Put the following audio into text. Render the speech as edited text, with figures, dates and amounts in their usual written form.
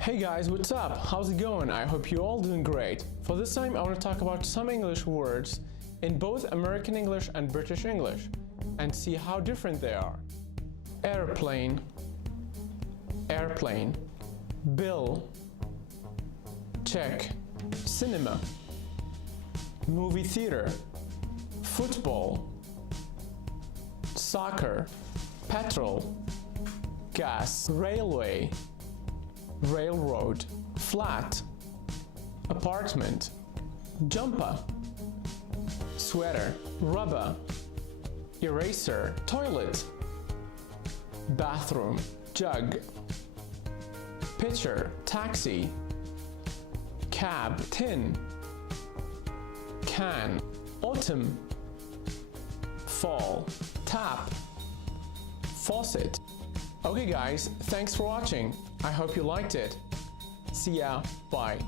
Hey guys, what's up? How's it going? I hope you're all doing great. For this time, I want to talk about some English words in both American English and British English and see how different they are. Airplane, airplane. Bill, check. Cinema, movie theater. Football, soccer. Petrol, gas. Railway, railroad. Flat, apartment. Jumper, sweater. Rubber, eraser. Toilet, bathroom. Jug, pitcher. Taxi, cab. Tin, can. Autumn, fall. Tap, faucet. Okay guys, thanks for watching. I hope you liked it. See ya, bye.